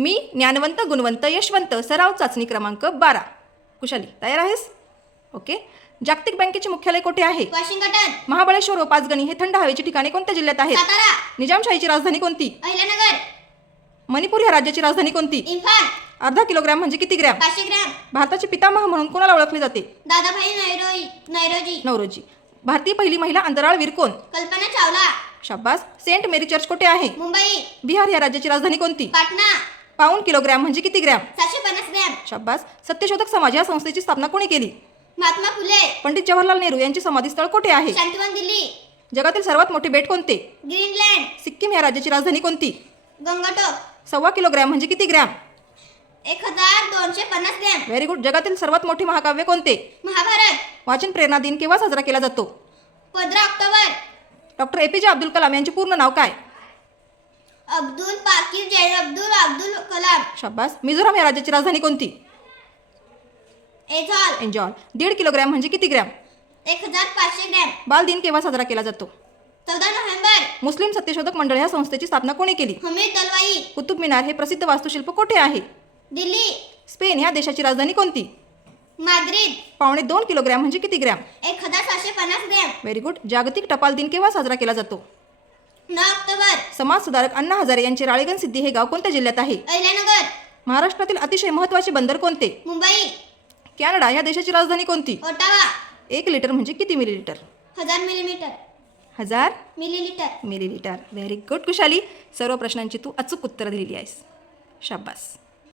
मी ज्ञानवंत गुणवंत यशवंत सराव चाचणी क्रमांक 12. कुशाली तयार आहेस? ओके. जागतिक बँकेचे मुख्यालय कुठे आहे? वॉशिंग्टन. महाबळेश्वर व पाचगणी हे थंड हवेची ठिकाणे कोणत्या जिल्ह्यात आहेत? सातारा. निजामशाहीची राजधानी कोणती? अहिल्यानगर. मणिपूर ह्या राज्याची राजधानी कोणती? इम्फाल. अर्धा किलोग्रॅम म्हणजे किती ग्रॅम? 500 ग्रॅम. भारताचे पितामह म्हणून कोणाला ओळखले जाते? दादाभाई नौरोजी. नौरोजी. भारतीय पहिली महिला अंतराळवीर कोण? कल्पना चावला. शाबास. सेंट मेरी चर्च कुठे आहे? मुंबई. बिहार या राज्याची राजधानी कोणती? पाटणा. पाऊण किलोग्रॅम म्हणजे किती ग्रॅम? 750 ग्रॅम. शाबास. सत्यशोधक समाज या संस्थेची स्थापना कोणी केली? महात्मा फुले. पंडित जवाहरलाल नेहरू यांचे समाधीस्थळ कुठे आहे? शांतिवन दिल्ली. जगातील सर्वात मोठे बेट कोणते? ग्रीनलँड. सिक्कीम या राज्याची राजधानी कोणती? गंगटोक. 1.25 किलोग्रॅम म्हणजे किती ग्रॅम? 1250 ग्रॅम. Very good. जगातील सर्वात मोठे महाकाव्य कोणते? महाभारत. वाचन प्रेरणा दिन केव्हा साजरा केला जातो? 15 October. Doctor APJ Abdul Kalam यांचे पूर्ण नाव काय? अब्दुल पाकीर जैन अब्दुल कलाम. शाबास. मिझोराम या राज्याची राजधानी कोणती? एझॉल. एन्जॉय. 1.5 किलोग्रॅम म्हणजे किती ग्रॅम? 1500 ग्रॅम. बाल दिन केव्हा साजरा केला जातो? 14 नोव्हेंबर. मुस्लिम सत्यशोधक मंडळ या संस्थेची स्थापना कोणी केली? हमीद दलवाई. कुतुब मिनार हे प्रसिद्ध वास्तुशिल्प कुठे आहे? दिल्ली. स्पेन या देशाची राजधानी कोणती? माद्रिद. 2.25 किलोग्रॅम म्हणजे किती ग्रॅम? 1750 ग्रॅम. Very good. जागतिक टपाल दिन केव्हा साजरा केला जातो? 9 ऑक्टोबर. समाज सुधारक अण्णा हजारे यांचे राळेगण सिद्धी हे गाव कोणत्या जिल्ह्यात आहे? अहिल्यानगर. महाराष्ट्रातील अतिशय महत्त्वाचे बंदर कोणते? मुंबई. कॅनडा या देशाची राजधानी कोणती? ओटावा. 1 लिटर म्हणजे किती millilitre? 1000 millimetre. 1000 millilitre. Millilitre. Very good Khushali. सर्व प्रश्नांची तू अचूक उत्तरं दिलेली आहेस. शाबास.